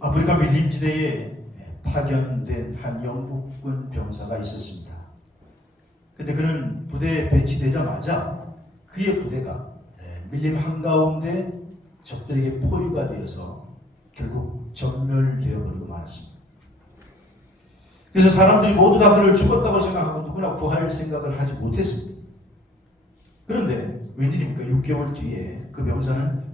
아프리카 밀림지대에 파견된 한 영국군 병사가 있었습니다. 근데 그는 부대에 배치되자마자 그의 부대가 밀림 한가운데 적들에게 포위가 되어서 결국 전멸되어 버리고 말았습니다. 그래서 사람들이 모두 다 그를 죽었다고 생각하고 누구나 구할 생각을 하지 못했습니다. 그런데 웬일입니까? 6개월 뒤에 그 병사는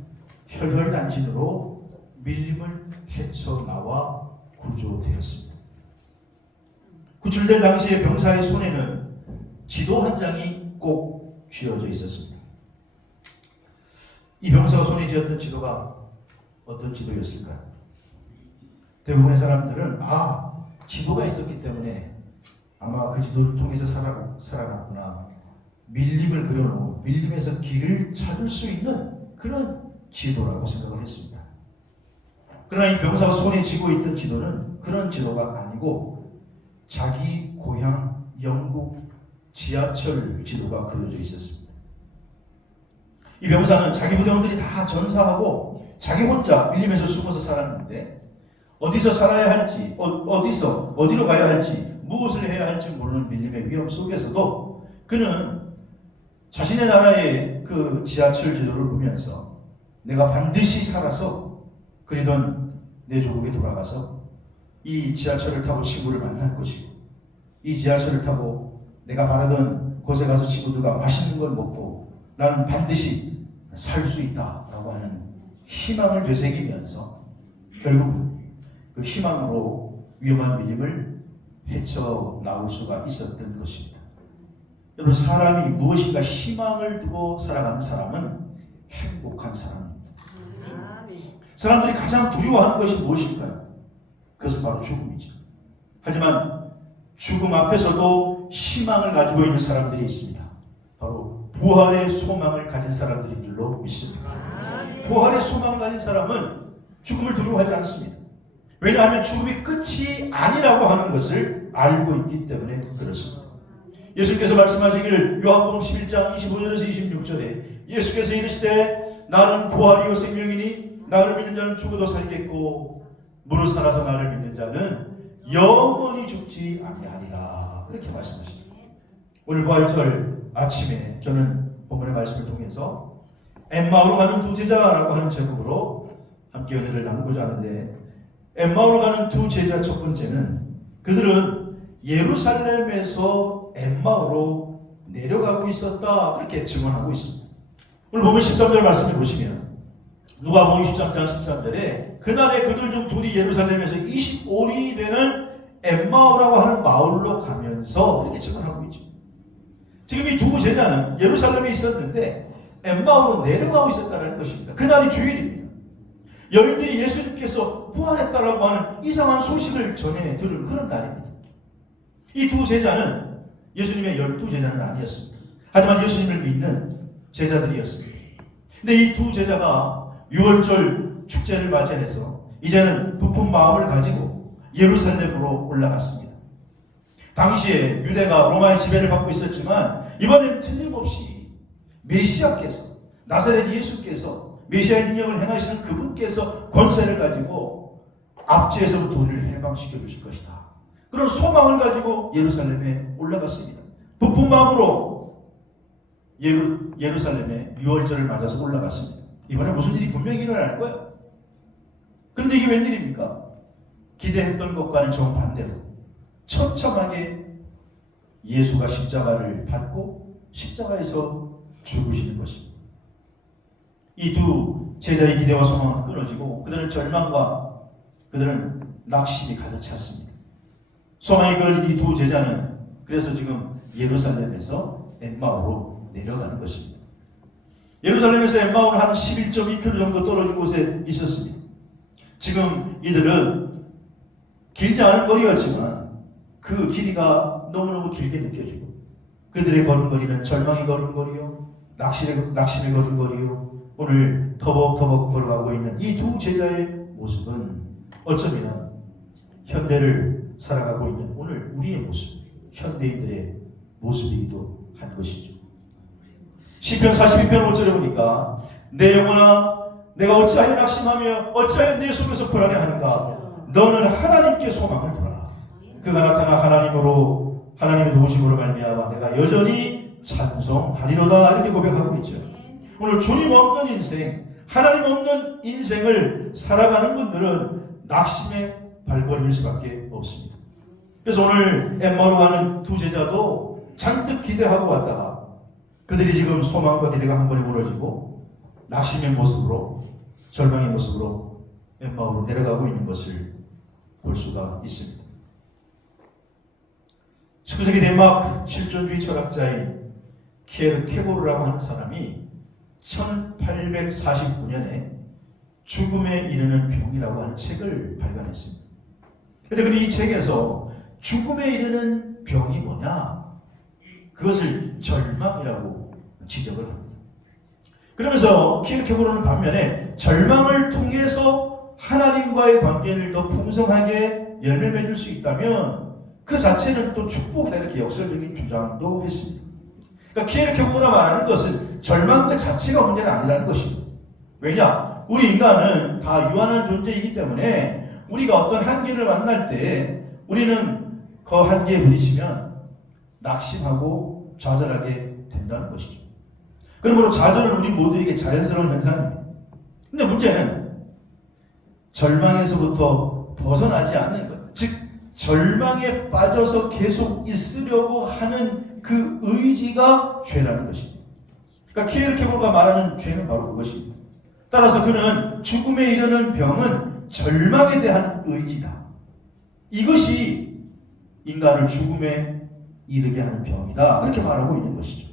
혈혈단신으로 밀림을 헤쳐나와 구조되었습니다. 구출될 당시에 병사의 손에는 지도 한 장이 꼭 쥐어져 있었습니다. 이 병사가 손에 쥐었던 지도가 어떤 지도였을까요? 대부분의 사람들은 지도가 있었기 때문에 아마 그 지도를 통해서 살아났구나. 밀림을 그려놓은 밀림에서 길을 찾을 수 있는 그런 지도라고 생각을 했습니다. 그러나 이 병사가 손에 쥐고 있던 지도는 그런 지도가 아니고 자기 고향 영국 지하철 지도가 그려져 있었습니다. 이 병사는 자기 부대원들이 다 전사하고 자기 혼자 밀림에서 숨어서 살았는데 어디서 살아야 할지, 어디로 가야 할지, 무엇을 해야 할지 모르는 밀림의 위험 속에서도 그는 자신의 나라의 그 지하철 지도를 보면서 내가 반드시 살아서 그리던 내 조국에 돌아가서 이 지하철을 타고 친구를 만날 것이고 이 지하철을 타고 내가 바라던 곳에 가서 친구들과 맛있는 걸 먹고 나는 반드시 살 수 있다라고 하는 희망을 되새기면서 결국은 그 희망으로 위험한 밀림을 헤쳐나올 수가 있었던 것입니다. 여러분, 사람이 무엇인가 희망을 두고 살아가는 사람은 행복한 사람입니다. 사람들이 가장 두려워하는 것이 무엇일까요? 그것은 바로 죽음이죠. 하지만 죽음 앞에서도 희망을 가지고 있는 사람들이 있습니다. 바로 부활의 소망을 가진 사람들인 줄로 믿습니다. 부활의 소망을 가진 사람은 죽음을 두려워하지 않습니다. 왜냐하면 죽음이 끝이 아니라고 하는 것을 알고 있기 때문에 그렇습니다. 예수님께서 말씀하시기를 요한복음 11장 25절에서 26절에 예수께서 이르시되 나는 부활이요 생명이니 나를 믿는 자는 죽어도 살겠고 무릇 살아서 나를 믿는 자는 영원히 죽지 아니하리라. 그렇게 말씀하십니다. 오늘 부활절 아침에 저는 본문의 말씀을 통해서 엠마오로 가는 두 제자라고 하는 제목으로 함께 은혜를 나누고자 하는데, 엠마오로 가는 두 제자 첫 번째는 그들은 예루살렘에서 엠마오로 내려가고 있었다, 그렇게 증언하고 있습니다. 오늘 보면 13절 말씀을 보시면 누가복음 13장 13절에 그날에 그들 중 둘이 예루살렘에서 25리 되는 엠마오라고 하는 마을로 가면서 이렇게 증언하고 있죠. 지금 이 두 제자는 예루살렘에 있었는데 엠마오로 내려가고 있었다는 것입니다. 그날이 주일입니다. 여인들이 예수님께서 부활했다라고 하는 이상한 소식을 전해 들은 그런 날입니다. 이 두 제자는 예수님의 12제자는 아니었습니다. 하지만 예수님을 믿는 제자들이었습니다. 근데 이 두 제자가 6월절 축제를 맞이해서 이제는 부푼 마음을 가지고 예루살렘으로 올라갔습니다. 당시에 유대가 로마의 지배를 받고 있었지만 이번엔 틀림없이 메시아께서, 나사렛 예수께서, 메시아의 능력을 행하시는 그분께서 권세를 가지고 압제에서부터 우리를 해방시켜 주실 것이다. 그런 소망을 가지고 예루살렘에 올라갔습니다. 부푼 마음으로 예루살렘에 6월절을 맞아서 올라갔습니다. 이번에 무슨 일이 분명히 일어날 거예요. 그런데 이게 웬일입니까? 기대했던 것과는 정반대로 처참하게 예수가 십자가를 받고 십자가에서 죽으시는 것입니다. 이 두 제자의 기대와 소망은 끊어지고 그들은 절망과 그들은 낙심이 가득 찼습니다. 소망이 끊어진 이 두 제자는 그래서 지금 예루살렘에서 엠마오로 내려가는 것입니다. 예루살렘에서 엠마오는 한 11.2km 정도 떨어진 곳에 있었습니다. 지금 이들은 길지 않은 거리였지만 그 길이가 너무너무 길게 느껴지고 그들의 걸음걸이는 절망의 걸음걸이요, 낙심의 걸음걸이요, 오늘 터벅터벅 걸어가고 있는 이 두 제자의 모습은 어쩌면 현대를 살아가고 있는 오늘 우리의 모습, 현대인들의 모습이기도 한 것이죠. 시편 42편 5절에 보니까 내 영혼아 내가 어찌하여 낙심하며 어찌하여 내 속에서 불안해하는가? 너는 하나님께 소망을 두라. 그가 나타나 하나님의 도우심으로 말미암아 내가 여전히 찬송하리로다. 이렇게 고백하고 있죠. 오늘 주님 없는 인생, 하나님 없는 인생을 살아가는 분들은 낙심의 발걸음일 수밖에 없습니다. 그래서 오늘 엠마오로 가는 두 제자도 잔뜩 기대하고 왔다가 그들이 지금 소망과 기대가 한 번에 무너지고 낙심의 모습으로, 절망의 모습으로 엠마오로 내려가고 있는 것을 볼 수가 있습니다. 19세기 덴마크 실존주의 철학자인 키에르케고르라고 하는 사람이 1849년에 죽음에 이르는 병이라고 하는 책을 발간했습니다. 그런데 이 책에서 죽음에 이르는 병이 뭐냐? 그것을 절망이라고 지적을 합니다. 그러면서 키에르케고르는 반면에 절망을 통해서 하나님과의 관계를 더 풍성하게 열매 맺을 수 있다면 그 자체는 또 축복이다, 이렇게 역설적인 주장도 했습니다. 그러니까 키에르케고르가 말하는 것은 절망 그 자체가 문제는 아니라는 것입니다. 왜냐? 우리 인간은 다 유한한 존재이기 때문에 우리가 어떤 한계를 만날 때 우리는 그 한계에 부딪히면 낙심하고 좌절하게 된다는 것이죠. 그러므로 좌절은 우리 모두에게 자연스러운 현상입니다. 근데 문제는 절망에서부터 벗어나지 않는 것, 즉 절망에 빠져서 계속 있으려고 하는 그 의지가 죄라는 것입니다. 그러니까 키에르케고르가 말하는 죄는 바로 그것입니다. 따라서 그는 죽음에 이르는 병은 절망에 대한 의지다. 이것이 인간을 죽음에 이르게 하는 병이다. 그렇게 말하고 있는 것이죠.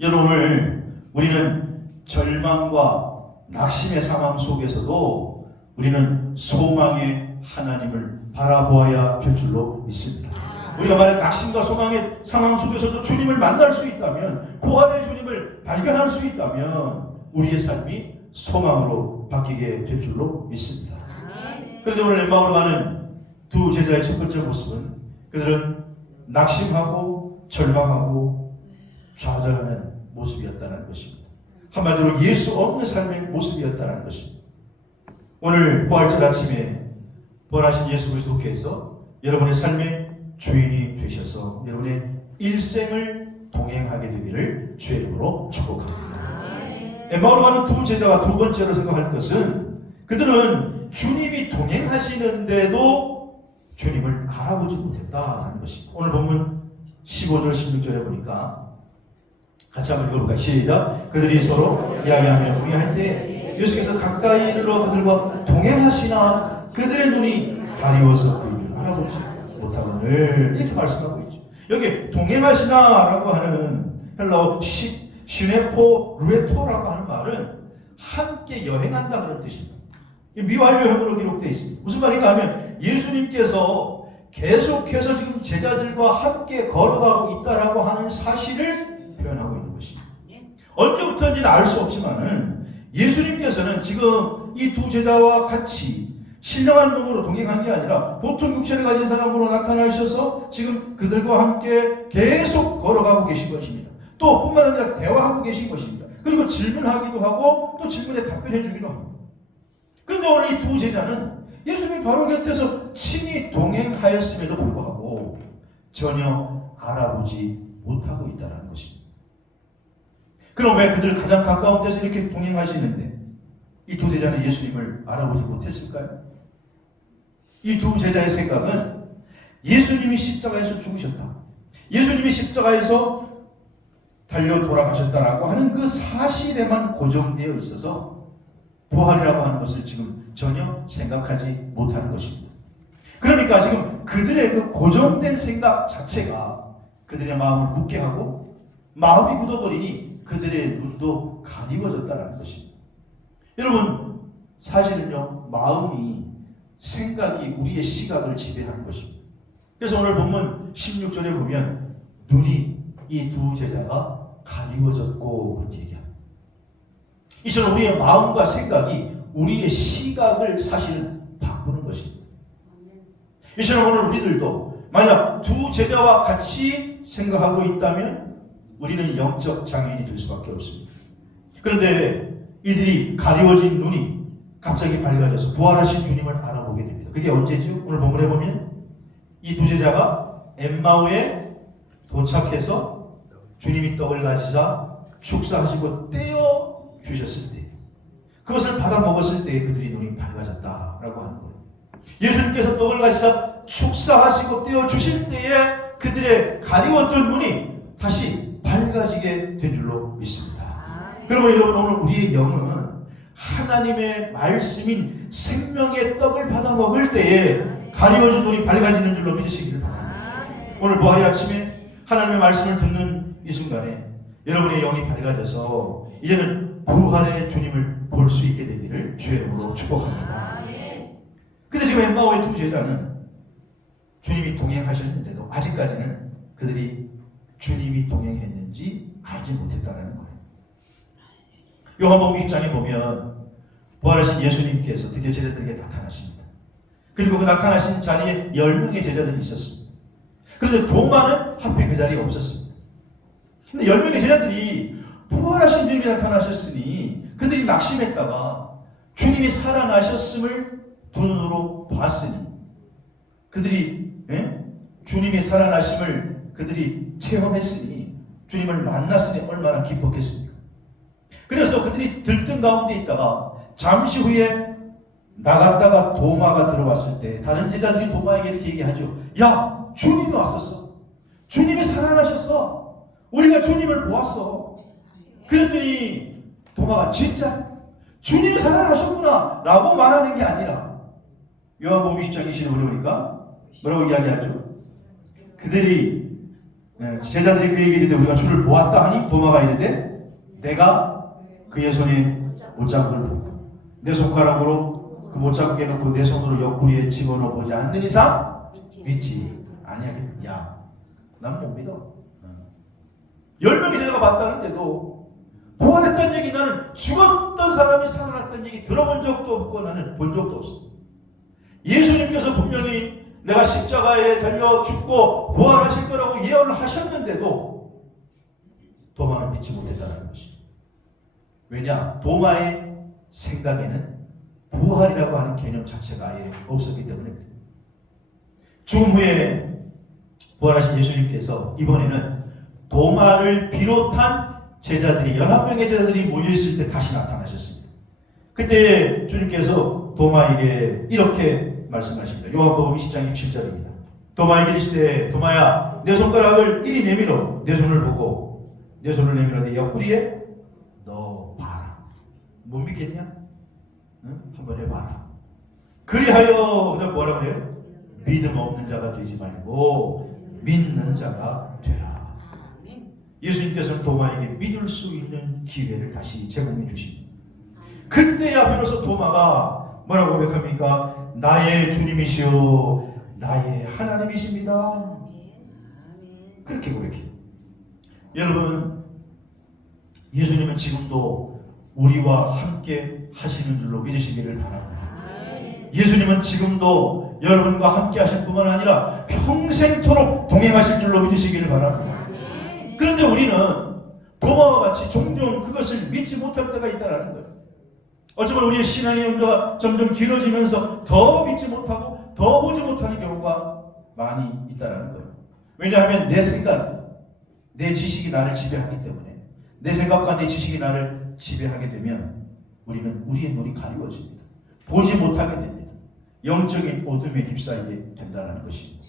여러분, 오늘 우리는 절망과 낙심의 상황 속에서도 우리는 소망의 하나님을 바라보아야 될 줄로 믿습니다. 우리가 만약 낙심과 소망의 상황 속에서도 주님을 만날 수 있다면, 부활의 주님을 발견할 수 있다면 우리의 삶이 소망으로 바뀌게 될 줄로 믿습니다. 그런데 오늘 엠마오로 가는 두 제자의 첫 번째 모습은 그들은 낙심하고 절망하고 좌절하는 모습이었다는 것입니다. 한마디로 예수 없는 삶의 모습이었다는 것입니다. 오늘 부활절 아침에 부활하신 예수 그리스도께서 여러분의 삶의 주인이 되셔서 여러분의 일생을 동행하게 되기를 주의 이름으로 축복합니다. 엠마오로 가는 두 제자가 두 번째로 생각할 것은 그들은 주님이 동행하시는데도 주님을 알아보지 못했다는 것입니다. 오늘 보면 15절 16절에 보니까 같이 한번 읽어볼까요? 시작. 그들이 서로 이야기하며 공유할 때 예수께서 가까이 이르러 그들과 동행하시나 그들의 눈이 가리워서 그를 알아보지 못하거늘, 이렇게 말씀하고 있죠. 여기 동행하시나라고 하는 헬라어 시네포 루에토라고 하는 말은 함께 여행한다 그런 뜻입니다. 미완료형으로 기록되어 있습니다. 무슨 말인가 하면 예수님께서 계속해서 지금 제자들과 함께 걸어가고 있다라고 하는 사실을 표현하고 있는 것입니다. 언제부터인지는 알 수 없지만은 예수님께서는 지금 이 두 제자와 같이 신령한 몸으로 동행한 게 아니라 보통 육체를 가진 사람으로 나타나셔서 지금 그들과 함께 계속 걸어가고 계신 것입니다. 또 뿐만 아니라 대화하고 계신 것입니다. 그리고 질문하기도 하고 또 질문에 답변해 주기도 합니다. 그런데 오늘 이 두 제자는 예수님이 바로 곁에서 친히 동행하였음에도 불구하고 전혀 알아보지 못하고 있다는 것입니다. 그럼 왜 그들 가장 가까운 데서 이렇게 동행하시는데 이 두 제자는 예수님을 알아보지 못했을까요? 이 두 제자의 생각은 예수님이 십자가에서 죽으셨다, 예수님이 십자가에서 달려 돌아가셨다라고 하는 그 사실에만 고정되어 있어서 부활이라고 하는 것을 지금 전혀 생각하지 못하는 것입니다. 그러니까 지금 그들의 그 고정된 생각 자체가 그들의 마음을 굳게 하고 마음이 굳어버리니 그들의 눈도 가리워졌다는 것입니다. 여러분, 사실은요, 마음이, 생각이 우리의 시각을 지배하는 것입니다. 그래서 오늘 본문 16절에 보면 눈이 이 두 제자가 가리워졌고 그렇게 얘기합니다. 이처럼 우리의 마음과 생각이 우리의 시각을 사실은 바꾸는 것입니다. 이처럼 오늘 우리들도 만약 두 제자와 같이 생각하고 있다면 우리는 영적 장애인이 될 수밖에 없습니다. 그런데 이들이 가리워진 눈이 갑자기 밝아져서 부활하신 주님을 알아보게 됩니다. 그게 언제죠? 오늘 본문에 보면 이 두 제자가 엠마오에 도착해서 주님이 떡을 가지사 축사하시고 떼어 주셨을 때, 그것을 받아 먹었을 때 그들이 눈이 밝아졌다라고 하는 거예요. 예수님께서 떡을 가지사 축사하시고 떼어 주실 때에 그들의 가리웠던 눈이 다시 밝아지게 된 줄로 믿습니다. 그러면 여러분, 오늘 우리의 영은 하나님의 말씀인 생명의 떡을 받아 먹을 때에 가리워진 눈이 밝아지는 줄로 믿으시기를 바랍니다. 오늘 부활의 아침에 하나님의 말씀을 듣는 이 순간에 여러분의 영이 밝아져서 이제는 부활의 주님을 볼 수 있게 되기를 주의 이름으로 축복합니다. 근데 지금 엠마오의 두 제자는 주님이 동행하셨는데도 아직까지는 그들이 주님이 동행했는지 알지 못했다는 거예요. 요한복음 1장에 보면 부활하신 예수님께서 드디어 제자들에게 나타나십니다. 그리고 그 나타나신 자리에 10명의 제자들이 있었습니다. 그런데 도마는 하필 그 자리에 없었습니다. 근데 10명의 제자들이 부활하신 주님이 나타나셨으니 그들이 낙심했다가 주님이 살아나셨음을 두 눈으로 봤으니 그들이 주님이 살아나심을 그들이 체험했으니 주님을 만났으니 얼마나 기뻤겠습니까? 그래서 그들이 들뜬 가운데 있다가 잠시 후에 나갔다가 도마가 들어왔을 때 다른 제자들이 도마에게 이렇게 얘기하죠. 야, 주님이 왔었어. 주님이 살아나셨어. 우리가 주님을 보았어. 그랬더니 도마가 진짜 주님이 살아나셨구나 라고 말하는 게 아니라 요한복음 20장 25절에 보니까 뭐라고 이야기하죠? 그들이 제자들이 그에게 이르되 우리가 주를 보았다 하니 도마가 이르되 내가 그의 손에 못자국을 보고 내 손가락으로 그 못자국에 넣고 내 손으로 옆구리에 집어넣어 보지 않는 이상 믿지 아니하겠다. 야, 난 못 믿어. 10명의 제자가 봤다는데도 부활했다는 얘기, 나는 죽었던 사람이 살아났다는 얘기 들어본 적도 없고 나는 본 적도 없어. 예수님께서 분명히 내가 십자가에 달려 죽고 부활하실 거라고 예언을 하셨는데도 도마는 믿지 못했다는 것이. 왜냐? 도마의 생각에는 부활이라고 하는 개념 자체가 아예 없었기 때문에 그래요. 죽음 후에 부활하신 예수님께서 이번에는 도마를 비롯한 제자들이 11명의 제자들이 모여있을 때 다시 나타나셨습니다. 그때 주님께서 도마에게 이렇게 말씀하십니다. 요한복음 20장 27절입니다. 도마에게 이르시되 도마야 내 손가락을 이리 내밀어 내 손을 보고 내 손을 내밀어 내 옆구리에 너 봐라. 못 믿겠냐? 응? 한번 해봐라. 그리하여 뭐라 그래요? 믿음 없는 자가 되지 말고 믿는 자가 되라. 예수님께서는 도마에게 믿을 수 있는 기회를 다시 제공해 주십니다. 그때야 비로소 도마가 뭐라고 고백합니까? 나의 주님이시오 나의 하나님이십니다. 그렇게 고백해요. 여러분, 예수님은 지금도 우리와 함께 하시는 줄로 믿으시기를 바랍니다. 예수님은 지금도 여러분과 함께 하실 뿐만 아니라 평생토록 동행하실 줄로 믿으시기를 바랍니다. 그런데 우리는 도마와 같이 종종 그것을 믿지 못할 때가 있다는 거예요. 어쩌면 우리의 신앙의 연도가 점점 길어지면서 더 믿지 못하고 더 보지 못하는 경우가 많이 있다는 거예요. 왜냐하면 내 생각, 내 지식이 나를 지배하기 때문에, 내 생각과 내 지식이 나를 지배하게 되면 우리는 우리의 눈이 가리워집니다. 보지 못하게 됩니다. 영적인 어둠에 휩싸이게 된다는 것입니다.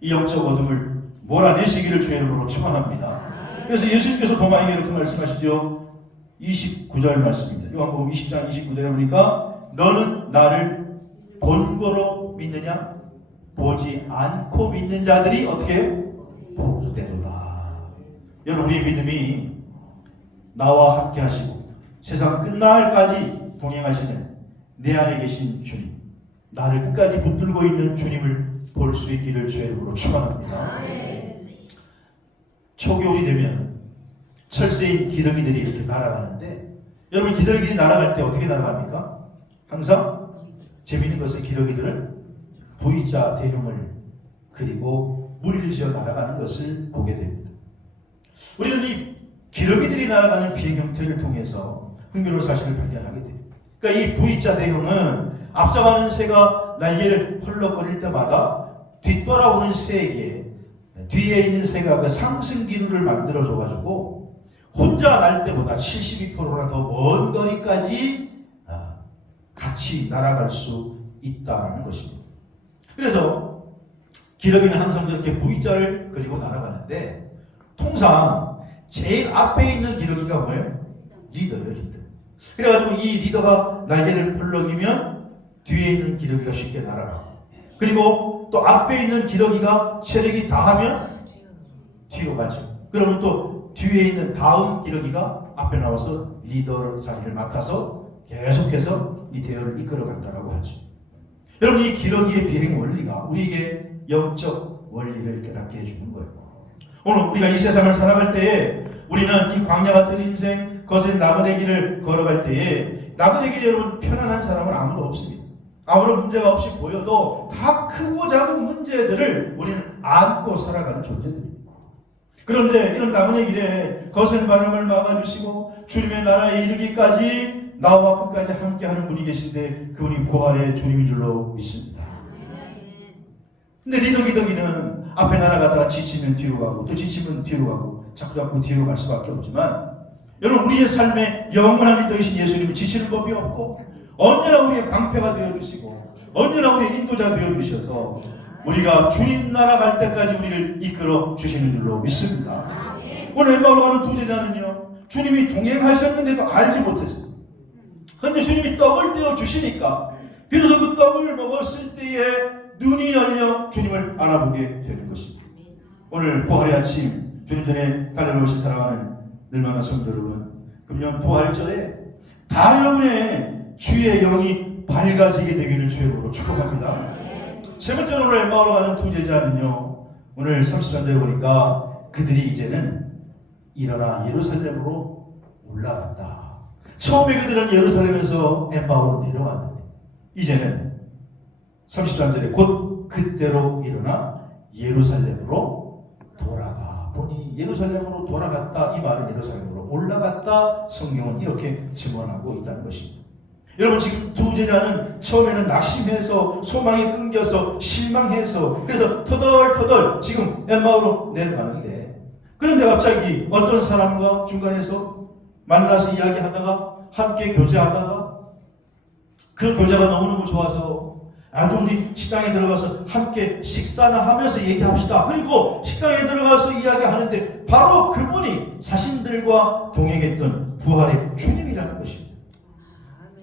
이 영적 어둠을 몰아내시기를 주의 이름으로 축원합니다. 그래서 예수님께서 도마에게 이렇게 말씀하시죠. 29절 말씀입니다. 요한복음 20장 29절에 보니까 너는 나를 본 거로 믿느냐? 보지 않고 믿는 자들이 어떻게 해요? 복되도다. 여러분, 우리의 믿음이 나와 함께 하시고 세상 끝날까지 동행하시는 내 안에 계신 주님, 나를 끝까지 붙들고 있는 주님을 볼 수 있기를 주의 이름으로 축원합니다. 초겨울이 되면 철새인 기러기들이 이렇게 날아가는데, 여러분, 기러기들이 날아갈 때 어떻게 날아갑니까? 항상 재미있는 것은 기러기들은 V자 대형을 그리고 무리를 지어 날아가는 것을 보게 됩니다. 우리는 이 기러기들이 날아가는 비행 형태를 통해서 흥미로운 사실을 발견하게 돼요. 그러니까 이 V자 대형은 앞서가는 새가 날개를 펄럭거릴 때마다 뒤돌아오는 새에게 뒤에 있는 새가 그 상승 기류를 만들어줘 가지고 혼자 날 때보다 72%나 더 먼 거리까지 같이 날아갈 수 있다는 것입니다. 그래서 기러기는 항상 그렇게 V자를 그리고 날아가는데 통상 제일 앞에 있는 기러기가 뭐예요? 리더예요, 리더. 그래가지고 이 리더가 날개를 펄럭이면 뒤에 있는 기러기가 쉽게 날아가고, 그리고 또 앞에 있는 기러기가 체력이 다하면 뒤로 가죠. 그러면 또 뒤에 있는 다음 기러기가 앞에 나와서 리더 자리를 맡아서 계속해서 이 대열을 이끌어 간다고 하죠. 여러분, 이 기러기의 비행 원리가 우리에게 영적 원리를 깨닫게 해주는 거예요. 오늘 우리가 이 세상을 살아갈 때에 우리는 이 광야 같은 인생, 거센 나그네 길을 걸어갈 때에 나그네 길에 여러분 편안한 사람은 아무도 없습니다. 아무런 문제가 없이 보여도 다 크고 작은 문제들을 우리는 안고 살아가는 존재들입니다. 그런데 이런 나그네 길에 거센 바람을 막아주시고 주님의 나라에 이르기까지 나와 끝까지 함께하는 분이 계신데 그분이 부활의 주님인 줄로 믿습니다. 근데 리더기더기는 앞에 날아가다가 지치면 뒤로 가고 또 지치면 뒤로 가고 자꾸 뒤로 갈 수밖에 없지만, 여러분, 우리의 삶에 영원한 리더이신 예수님은 지치는 법이 없고 언제나 우리의 방패가 되어주시고 언제나 우리의 인도자 되어주셔서 우리가 주님 나라 갈 때까지 우리를 이끌어 주시는 줄로 믿습니다. 오늘 엠마오로 가는 두 제자는요, 주님이 동행하셨는데도 알지 못했어요. 그런데 주님이 떡을 떼어 주시니까 비로소 그 떡을 먹었을 때에 눈이 열려 주님을 알아보게 되는 것입니다. 오늘 부활의 아침, 주님 전에 달려오신 사랑하는 늘만한 성도 여러분, 금년 부활절에 다 여러분의 주의 영이 밝아지게 되기를 주의 이름으로 축복합니다. 세 번째로 오늘 엠마오로 가는 두 제자는요, 오늘 33절에 보니까 그들이 이제는 일어나 예루살렘으로 올라갔다. 처음에 그들은 예루살렘에서 엠마오로 내려왔는데 이제는 33절에 곧 그때로 일어나 예루살렘으로 돌아가 보니 예루살렘으로 돌아갔다. 이 말은 예루살렘으로 올라갔다. 성경은 이렇게 증언하고 있다는 것입니다. 여러분, 지금 두 제자는 처음에는 낙심해서 소망이 끊겨서 실망해서 그래서 터덜터덜 지금 엠마오로 내려가는데, 그런데 갑자기 어떤 사람과 중간에서 만나서 이야기하다가 함께 교제하다가 그 교제가 너무너무 좋아서 좀 우리 식당에 들어가서 함께 식사나 하면서 얘기합시다. 그리고 식당에 들어가서 이야기하는데 바로 그분이 자신들과 동행했던 부활의 주님이라는 것입니다.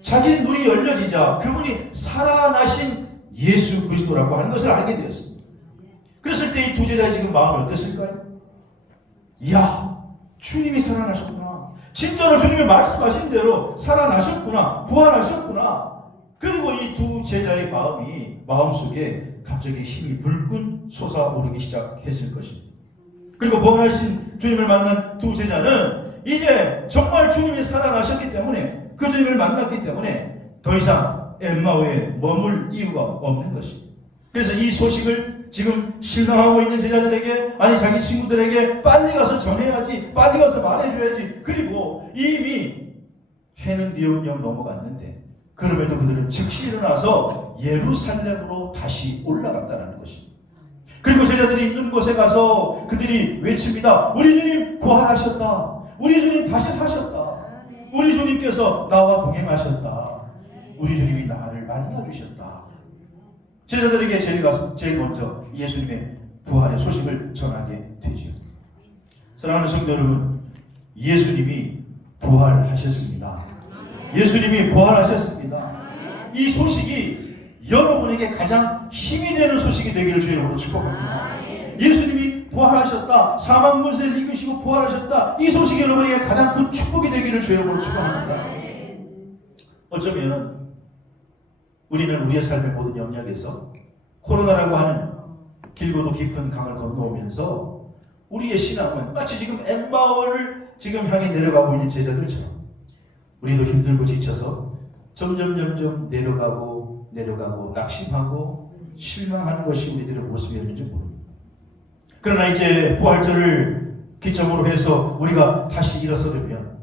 자기 눈이 열려지자 그분이 살아나신 예수 그리스도라고 하는 것을 알게 되었습니다. 그랬을 때 이 두 제자의 지금 마음이 어땠을까요? 이야, 주님이 살아나셨구나. 진짜로 주님이 말씀하신 대로 살아나셨구나. 부활하셨구나. 그리고 이 두 제자의 마음속에 갑자기 힘이 불끈 솟아오르기 시작했을 것입니다. 그리고 부활하신 주님을 만난 두 제자는 이제 정말 주님이 살아나셨기 때문에, 그 주님을 만났기 때문에 더 이상 엠마오에 머물 이유가 없는 것입니다. 그래서 이 소식을 지금 실망하고 있는 제자들에게, 아니 자기 친구들에게 빨리 가서 전해야지, 빨리 가서 말해줘야지. 그리고 이미 해는 뒤엄뒤엄 넘어갔는데 그럼에도 그들은 즉시 일어나서 예루살렘으로 다시 올라갔다는 것입니다. 그리고 제자들이 있는 곳에 가서 그들이 외칩니다. 우리 주님 부활하셨다. 우리 주님 다시 사셨다. 우리 주님께서 나와 동행하셨다. 우리 주님이 나를 만나주셨다. 제자들에게 제일 먼저 예수님의 부활의 소식을 전하게 되죠. 사랑하는 성도 여러분, 예수님이 부활하셨습니다. 예수님이 부활하셨습니다. 이 소식이 여러분에게 가장 힘이 되는 소식이 되기를 주의 이름으로 축복합니다. 예수님이 부활하셨다. 사망 권세를 이기시고 부활하셨다. 이 소식이 여러분에게 가장 큰 축복이 되기를 주의 이름으로 축복합니다. 어쩌면 우리는 우리의 삶의 모든 영역에서 코로나라고 하는 길고도 깊은 강을 건너오면서 우리의 신앙은 마치 지금 엠마오를 지금 향해 내려가고 있는 제자들처럼 우리도 힘들고 지쳐서 점점 내려가고 낙심하고 실망하는 것이 우리들의 모습이었는지 모릅니다. 그러나 이제 부활절을 기점으로 해서 우리가 다시 일어서려면,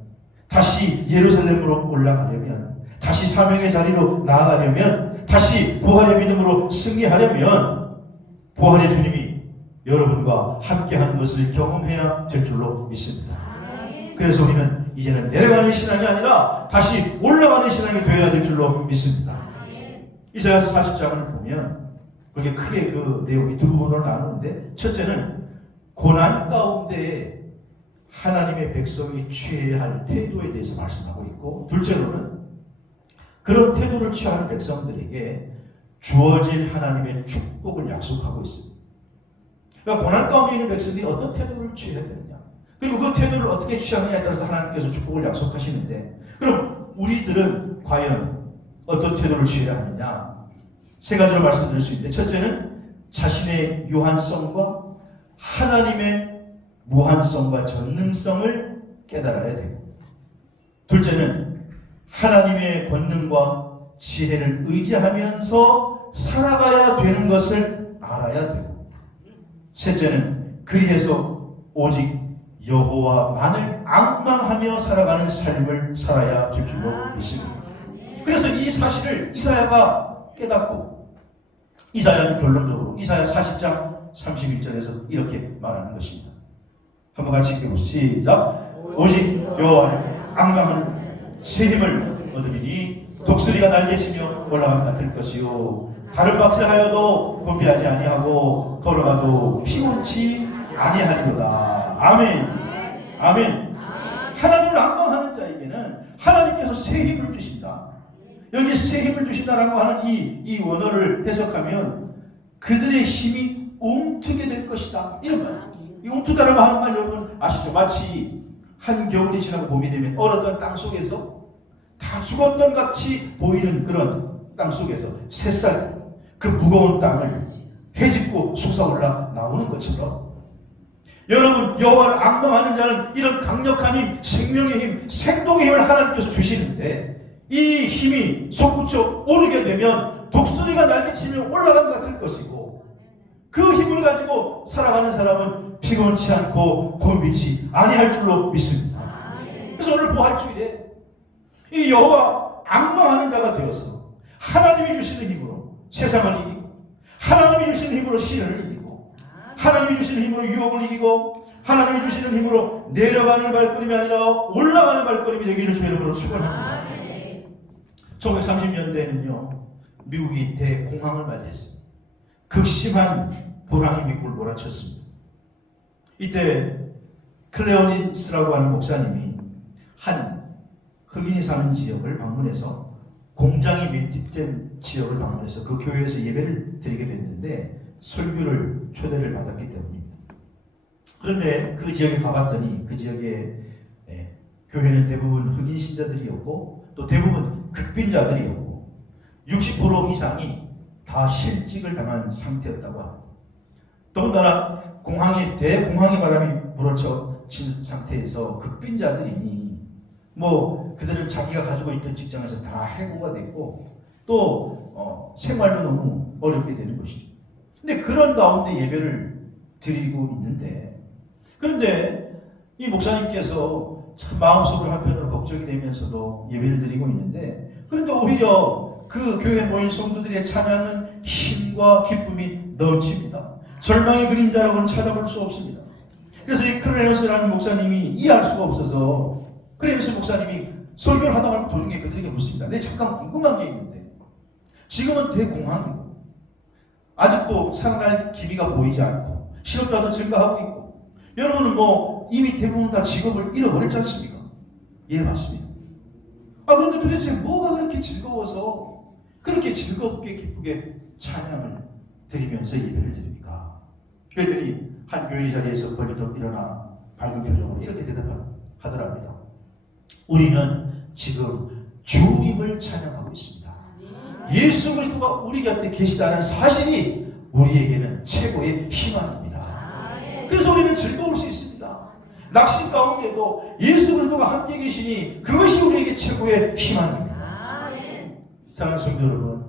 다시 예루살렘으로 올라가려면, 다시 사명의 자리로 나아가려면, 다시 부활의 믿음으로 승리하려면 부활의 주님이 여러분과 함께하는 것을 경험해야 될 줄로 믿습니다. 그래서 우리는 이제는 내려가는 신앙이 아니라 다시 올라가는 신앙이 되어야 될 줄로 믿습니다. 이사야서 40장을 보면 그게 크게 그 내용이 두 부분으로 나누는데, 첫째는 고난 가운데 하나님의 백성이 취해야 할 태도에 대해서 말씀하고 있고, 둘째로는 그런 태도를 취하는 백성들에게 주어질 하나님의 축복을 약속하고 있습니다. 그러니까 고난 가운데 있는 백성들이 어떤 태도를 취해야 되느냐, 그리고 그 태도를 어떻게 취하느냐에 따라서 하나님께서 축복을 약속하시는데, 그럼 우리들은 과연 어떤 태도를 취해야 하느냐, 세 가지로 말씀드릴 수 있는데, 첫째는 자신의 유한성과 하나님의 무한성과 전능성을 깨달아야 되고, 둘째는 하나님의 권능과 지혜를 의지하면서 살아가야 되는 것을 알아야 되고, 셋째는 그리해서 오직 여호와만을 앙망하며 살아가는 삶을 살아야 될 줄로 믿습니다. 그래서 이 사실을 이사야가 깨닫고, 이사야는 결론적으로 이사야 40장 31절에서 이렇게 말하는 것입니다. 한번 같이 읽어보시죠. 시작. 오직 여호와를 앙망하는 새 힘을 얻으리니 독수리가 날개치며 올라간 같을 것이요, 다른 박질하여도 곤비하지 아니하고 걸어가도 피곤치 아니하리로다. 아멘. 아멘. 하나님을 앙망하는 자에게는 하나님께서 새 힘을 주신다. 여기 새 힘을 주신다라고 하는 이 원어를 해석하면 그들의 힘이 움트게 될 것이다, 이런 말. 이 움트다라고 하는 말 여러분 아시죠? 마치 한겨울이 지나고 봄이 되면 얼었던 땅 속에서 다 죽었던 같이 보이는 그런 땅 속에서 새싹, 그 무거운 땅을 헤집고 솟아올라 나오는 것처럼, 여러분 여호와를 앙망하는 자는 이런 강력한 힘, 생명의 힘, 생동의 힘을 하나님께서 주시는데, 이 힘이 솟구쳐 오르게 되면 독수리가 날개치며 올라간 것 같을 것이고, 그 힘을 가지고 살아가는 사람은 피곤치 않고 곤비치 아니할 줄로 믿습니다. 그래서 오늘 부활주일에 이 여호와 앙망하는 자가 되어서 하나님이 주시는 힘으로 세상을 이기고, 하나님이 주시는 힘으로 시련을 이기고, 하나님이 주시는 힘으로 유혹을 이기고, 하나님이 주시는 힘으로 내려가는 발걸음이 아니라 올라가는 발걸음이 되기를 주의 이름으로 축원합니다. 1930년대에는요 미국이 대공황을 맞이했습니다. 극심한 불황이 미국을 몰아쳤습니다. 이때 클레오니스라고 하는 목사님이 한 흑인이 사는 지역을 방문해서, 공장이 밀집된 지역을 방문해서 그 교회에서 예배를 드리게 됐는데 설교를 초대를 받았기 때문입니다. 그런데 그 지역에 가봤더니 그 지역의 교회는 대부분 흑인 신자들이었고, 또 대부분 극빈자들이었고, 60% 이상이 다 실직을 당한 상태였다고 합니다. 더군다나 대공황의 바람이 불어친 상태에서 극빈자들이니 그들은 자기가 가지고 있던 직장에서 다 해고가 됐고, 또 생활도 너무 어렵게 되는 것이죠. 근데 그런 가운데 예배를 드리고 있는데, 그런데 이 목사님께서 참 마음속으로 한편으로 걱정이 되면서도 예배를 드리고 있는데, 그런데 오히려 그 교회에 모인 성도들의 찬양은 힘과 기쁨이 넘칩니다. 절망의 그림자라고는 찾아볼 수 없습니다. 그래서 이 클레오니스라는 목사님이 이해할 수가 없어서 클레오니스 목사님이 설교를 하다가 도중에 그들에게 묻습니다. 근데 잠깐 궁금한 게 있는데, 지금은 대공황이고 아직도 살아날 기미가 보이지 않고 실업자도 증가하고 있고, 여러분은 이미 대부분 다 직업을 잃어버렸지 않습니까? 예, 맞습니다. 그런데 도대체 뭐가 그렇게 즐거워서 그렇게 즐겁게 기쁘게 찬양을 드리면서 예배를 드립니까? 그랬더니 한 교인 자리에서 벌떡 일어나 밝은 표정으로 이렇게 대답하더랍니다. 우리는 지금 주님을 찬양하고 있습니다. 예수 그리스도가 우리 곁에 계시다는 사실이 우리에게는 최고의 희망입니다. 그래서 우리는 즐거울 수 있습니다. 낙심 가운데도 예수 그리스도가 함께 계시니 그것이 우리에게 최고의 희망입니다. 사랑하는 성도 여러분,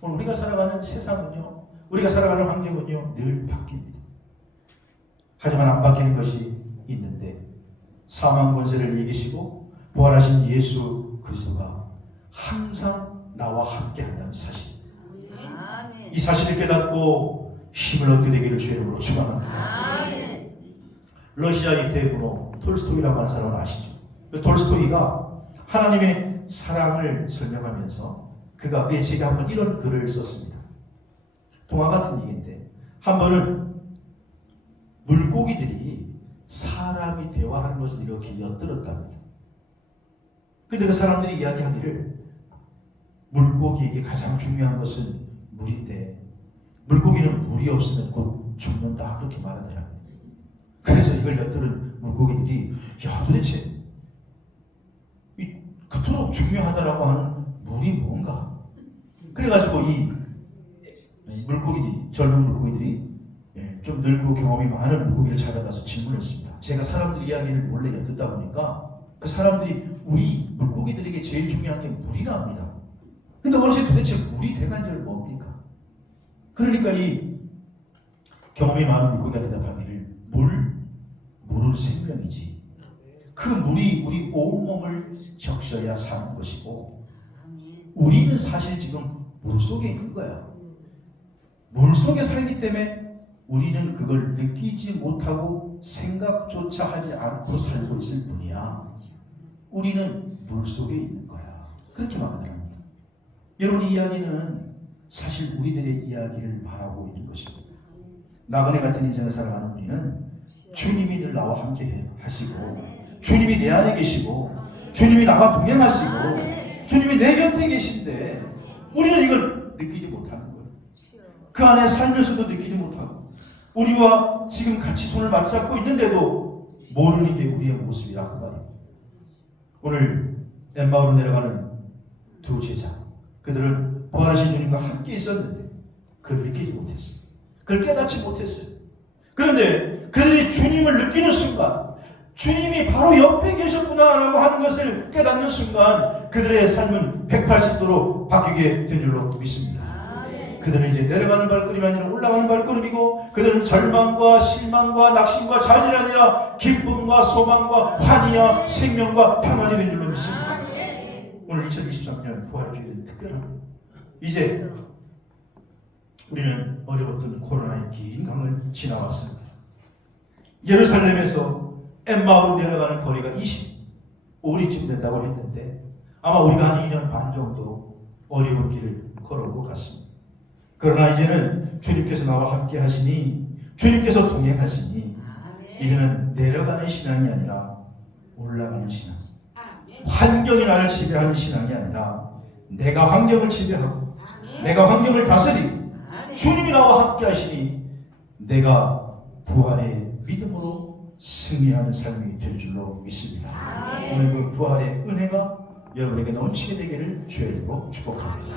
오늘 우리가 살아가는 세상은요, 우리가 살아가는 환경은요 늘 바뀝니다. 하지만 안 바뀌는 것이 있는데, 사망 권세를 이기시고 부활하신 예수 그리스도가 항상 나와 함께한다는 사실. 이 사실을 깨닫고 힘을 얻게 되기를 주의 이름으로 축원합니다. 러시아의 대문호 톨스토이라고 하는 사람은 아시죠? 그 톨스토이가 하나님의 사랑을 설명하면서 그의 책에 한번 이런 글을 썼습니다. 동화 같은 얘기인데, 한 번은 물고기들이 사람이 대화하는 것을 이렇게 엿들었답니다. 근데 그 사람들이 이야기하기를 물고기에게 가장 중요한 것은 물인데 물고기는 물이 없으면 곧 죽는다, 그렇게 말하더랍니다. 그래서 이걸 엿들은 물고기들이 야, 도대체 그토록 중요하다라고 하는 물이 뭔가? 그래가지고 이 물고기들이, 젊은 물고기들이 좀 늙고 경험이 많은 물고기를 찾아가서 질문했습니다. 제가 사람들 이야기를 몰래 엿듣다 보니까 그 사람들이 우리 물고기들에게 제일 중요한 게 물이랍니다. 근데 어르신 도대체 물이 대가리를 뭡니까? 그러니까 이 경험이 많은 물고기가 대답하기를 물은 생명이지. 그 물이 우리 온몸을 적셔야 사는 것이고 우리는 사실 지금 물속에 있는 거야. 물속에 살기 때문에 우리는 그걸 느끼지 못하고 생각조차 하지 않고 살고 있을 뿐이야. 우리는 물속에 있는 거야. 그렇게 말하더랍니다. 여러분, 이 이야기는 사실 우리들의 이야기를 말하고 있는 것입니다. 나그네 같은 인생을 살아가는 우리는 주님이 늘 나와 함께 하시고 주님이 내 안에 계시고 주님이 나와 동행하시고 주님이 내 곁에 계신데 우리는 이걸 느끼지 못하는 거예요. 그 안에 살면서도 느끼지 못하고 우리와 지금 같이 손을 맞잡고 있는데도 모르는 게 우리의 모습이라고 말이에요. 오늘 엠마오로 내려가는 두 제자, 그들은 부활하신 주님과 함께 있었는데 그걸 느끼지 못했어요. 그걸 깨닫지 못했어요. 그런데 그들이 주님을 느끼는 순간, 주님이 바로 옆에 계셨구나라고 하는 것을 깨닫는 순간 그들의 삶은 180도로 바뀌게 된 줄로 믿습니다. 그들은 이제 내려가는 발걸음이 아니라 올라가는 발걸음이고 그들은 절망과 실망과 낙심과 좌절이 아니라 기쁨과 소망과 환희와 생명과 평안이 된 줄로 믿습니다. 오늘 2023년 부활주일은 특별합니다. 이제 우리는 어려웠던 코로나의 긴 강을 지나왔습니다. 예루살렘에서 엠마오로 내려가는 거리가 25리쯤 된다고 했는데 아마 우리가 한 2년 반 정도 어려운 길을 걸어오고 갔습니다. 그러나 이제는 주님께서 나와 함께 하시니, 주님께서 동행하시니 이제는 내려가는 신앙이 아니라 올라가는 신앙, 환경이 나를 지배하는 신앙이 아니라 내가 환경을 지배하고 내가 환경을 다스리고 주님이 나와 함께 하시니 내가 부활의 믿음으로 승리하는 삶이 될 줄로 믿습니다. 오늘 그 부활의 은혜가 여러분에게 넘치게 되기를 주의 이름으로 축복합니다.